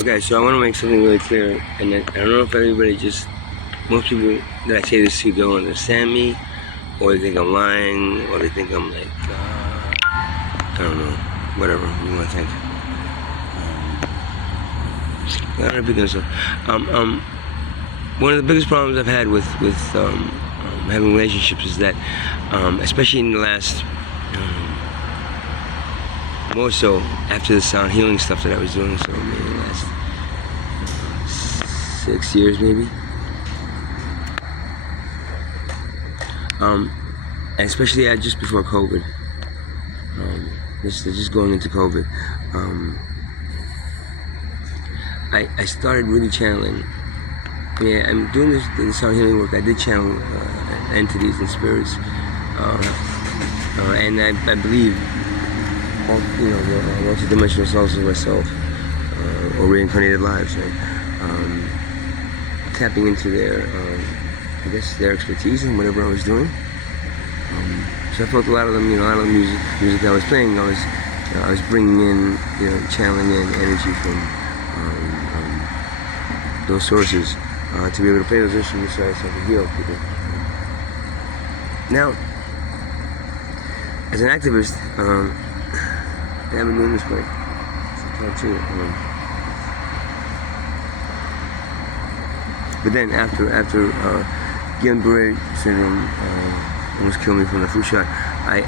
Okay, so I want to make something really clear, and I don't know if everybody most people that I say this to don't understand me, or they think I'm lying, or they think I'm like, I don't know, whatever you want to think. I don't repeat myself. One of the biggest problems I've had with having relationships is that, especially in the last, more so after the sound healing stuff that I was doing, so maybe the last 6 years maybe. And especially just before COVID, just going into COVID, I started really channeling. Yeah, I'm doing this sound healing work. I did channel entities and spirits, and I believe all, the multi-dimensional selves of myself, or reincarnated lives, right? Tapping into their, I guess, their expertise in whatever I was doing. So I felt a lot of them, a lot of the music I was playing, I was bringing in, channeling in energy from those sources to be able to play those instruments so I could heal people. Now, as an activist, I've been doing this for some time too. But then after Guillain-Barré syndrome almost killed me from the flu shot, I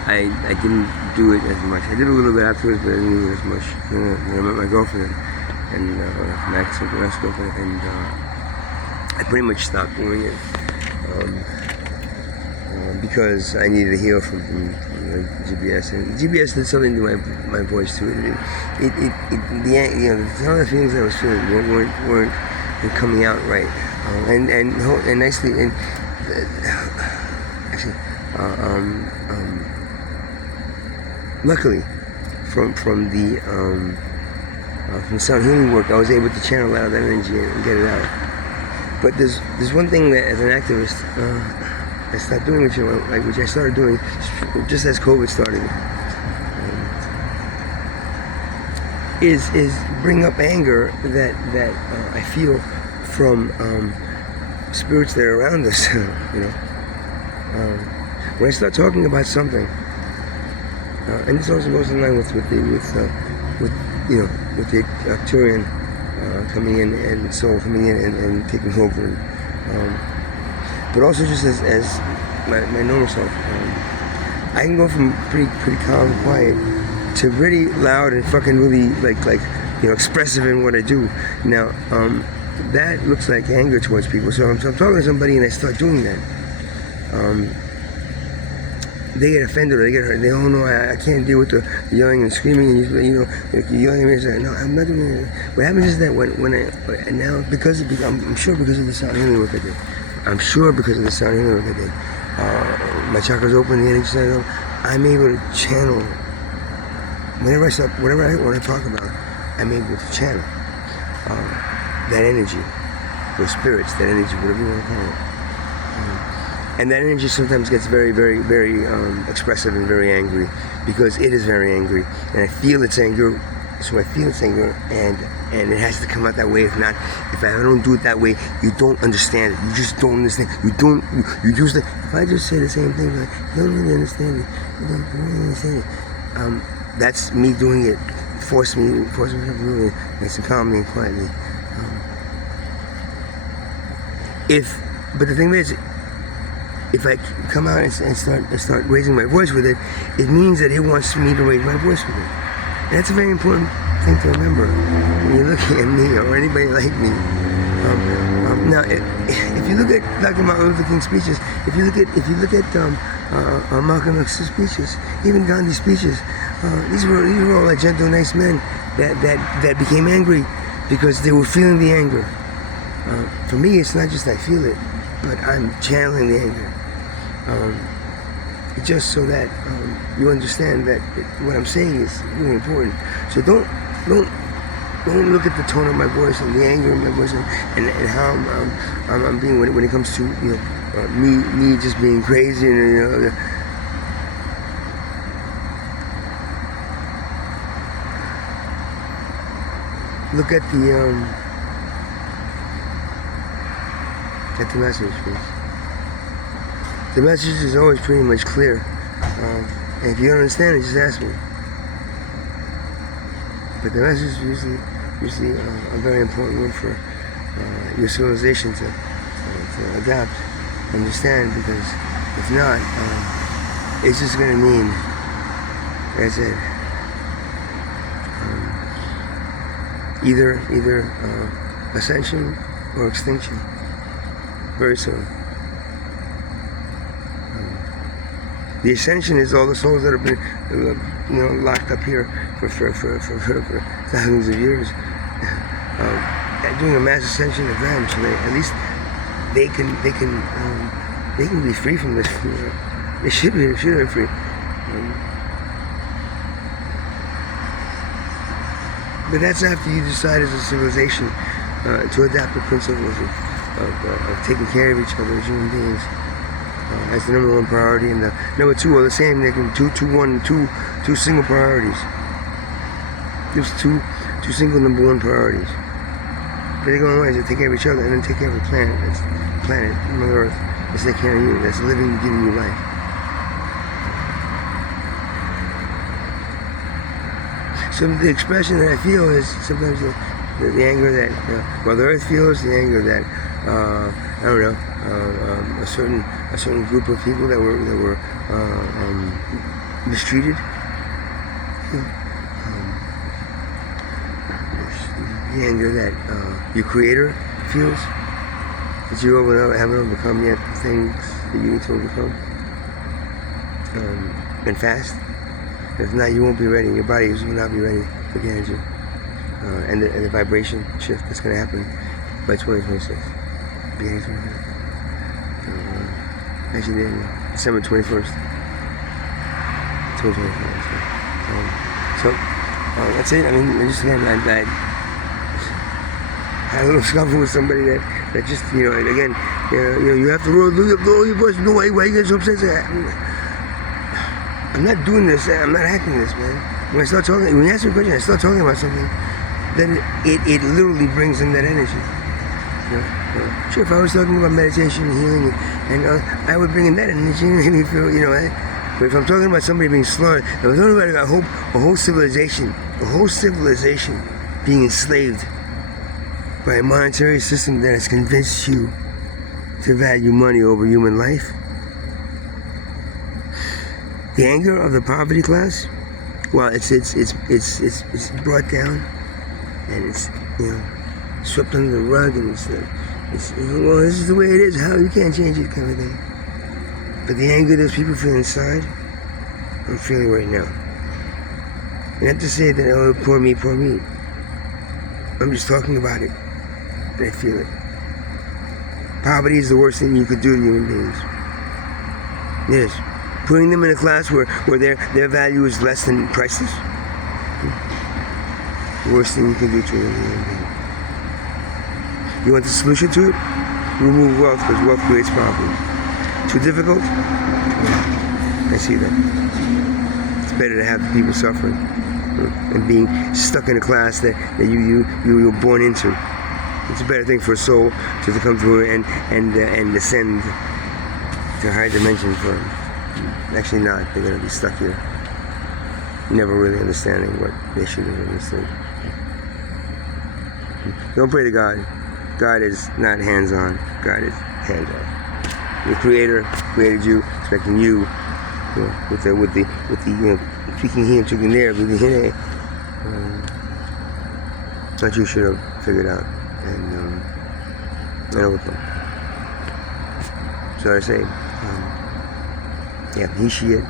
didn't do it as much. I did a little bit afterwards, but I didn't do it as much. Then I met my girlfriend, and my ex-girlfriend, and I pretty much stopped doing it because I needed to heal from GBS, and GBS did something to my voice too. Some of the feelings I was feeling weren't coming out right, and nicely, and actually, luckily, from the sound healing work, I was able to channel out that energy and get it out. But there's one thing that, as an activist, I stopped doing, which I started doing just as COVID started, is bring up anger that I feel from spirits that are around us. When I start talking about something, and this also goes in line with the Arcturian coming in, and soul coming in and taking over, but also just as my normal self, I can go from pretty calm and quiet to really loud and fucking really like expressive in what I do. Now that looks like anger towards people. So I'm talking to somebody and I start doing that. They get offended or they get hurt. They don't know I can't deal with the yelling and screaming, and you're yelling at me and saying, no, I'm not doing it. What happens is that when now I'm sure because of the sound healing work I did. I'm sure because of the sound healing work I did. My chakras open, the energy side up. I'm able to channel. Whenever I start, whatever I want to talk about, I'm able to channel that energy, those spirits, that energy, whatever you want to call it. And that energy sometimes gets very, very, very expressive and very angry, because it is very angry, and I feel its anger. So I feel its anger, and it has to come out that way. If I don't do it that way, you don't understand it. You just don't understand. You use the. If I just say the same thing, like, you don't really understand it. You don't really understand it. That's me doing it. Force myself to do it nice and calmly and quietly. But the thing is, if I come out and start raising my voice with it, it means that it wants me to raise my voice with it. And that's a very important thing to remember when you're looking at me or anybody like me. Now, if you look at Dr. Martin Luther King's speeches, if you look at Malcolm X's speeches, even Gandhi's speeches, these were all like gentle, nice men that became angry because they were feeling the anger. For me, it's not just I feel it, but I'm channeling the anger. Just so that you understand that what I'm saying is really important. So don't look at the tone of my voice and the anger in my voice and how I'm being when it comes to me just being crazy and look at the message, please. The message is always pretty much clear. And if you don't understand it, just ask me. But the message is usually a very important one for your civilization to adapt, understand, because if not, it's just going to mean, as I said, either ascension or extinction very soon. The ascension is all the souls that have been, locked up here for thousands of years. Doing a mass ascension of them, so at least they can be free from this. They should be free. But that's after you decide as a civilization to adapt the principles of taking care of each other as human beings. As the number one priority, and the number two are the same. They can two single priorities. Just two single number one priorities. But they go on ways to take care of each other and then take care of the planet. That's the planet, Mother Earth. That's taking care of you. That's living, giving you life. So the expression that I feel is sometimes the anger that Mother Earth feels, the anger that I don't know, a certain group of people that were mistreated. The anger that your Creator feels, that you haven't overcome yet the things that you need to overcome, and fast. If not, you won't be ready. Your body will not be ready to manage you. And the vibration shift that's going to happen by 2026. Beginning 2026. Actually, December 21st. 2024. So that's it. I mean, just again, I had a little scuffle with somebody that just, and again, you have to roll your voice. No, why you get so upset? I'm not doing this. I'm not acting this, man. When you ask me a question, I start talking about something, then it literally brings in that energy. Sure, if I was talking about meditation and healing, and I would bring in that energy and make me feel, But if I'm talking about somebody being slaughtered, if I'm talking about a whole civilization being enslaved by a monetary system that has convinced you to value money over human life. The anger of the poverty class, well, it's brought down, and it's swept under the rug, and it's well, this is the way it is. How you can't change it, kind of thing. But the anger those people feel inside, I'm feeling right now. You have to say that, oh, poor me, poor me. I'm just talking about it, and I feel it. Poverty is the worst thing you could do to human beings. Yes. Putting them in a class where their value is less than priceless. The worst thing you can do to a human being. You want the solution to it? Remove wealth, because wealth creates problems. Too difficult? I see that. It's better to have the people suffering and being stuck in a class that you were born into. It's a better thing for a soul to come through and ascend to higher dimensions for them. Actually not. They're going to be stuck here, never really understanding what they should have understood. Don't pray to God. God is not hands-on. God is hands-off. Your Creator created you, expecting you, with the tweaking here, tweaking there, tweaking here. That you should have figured out and overcome. So I say, he, she, it.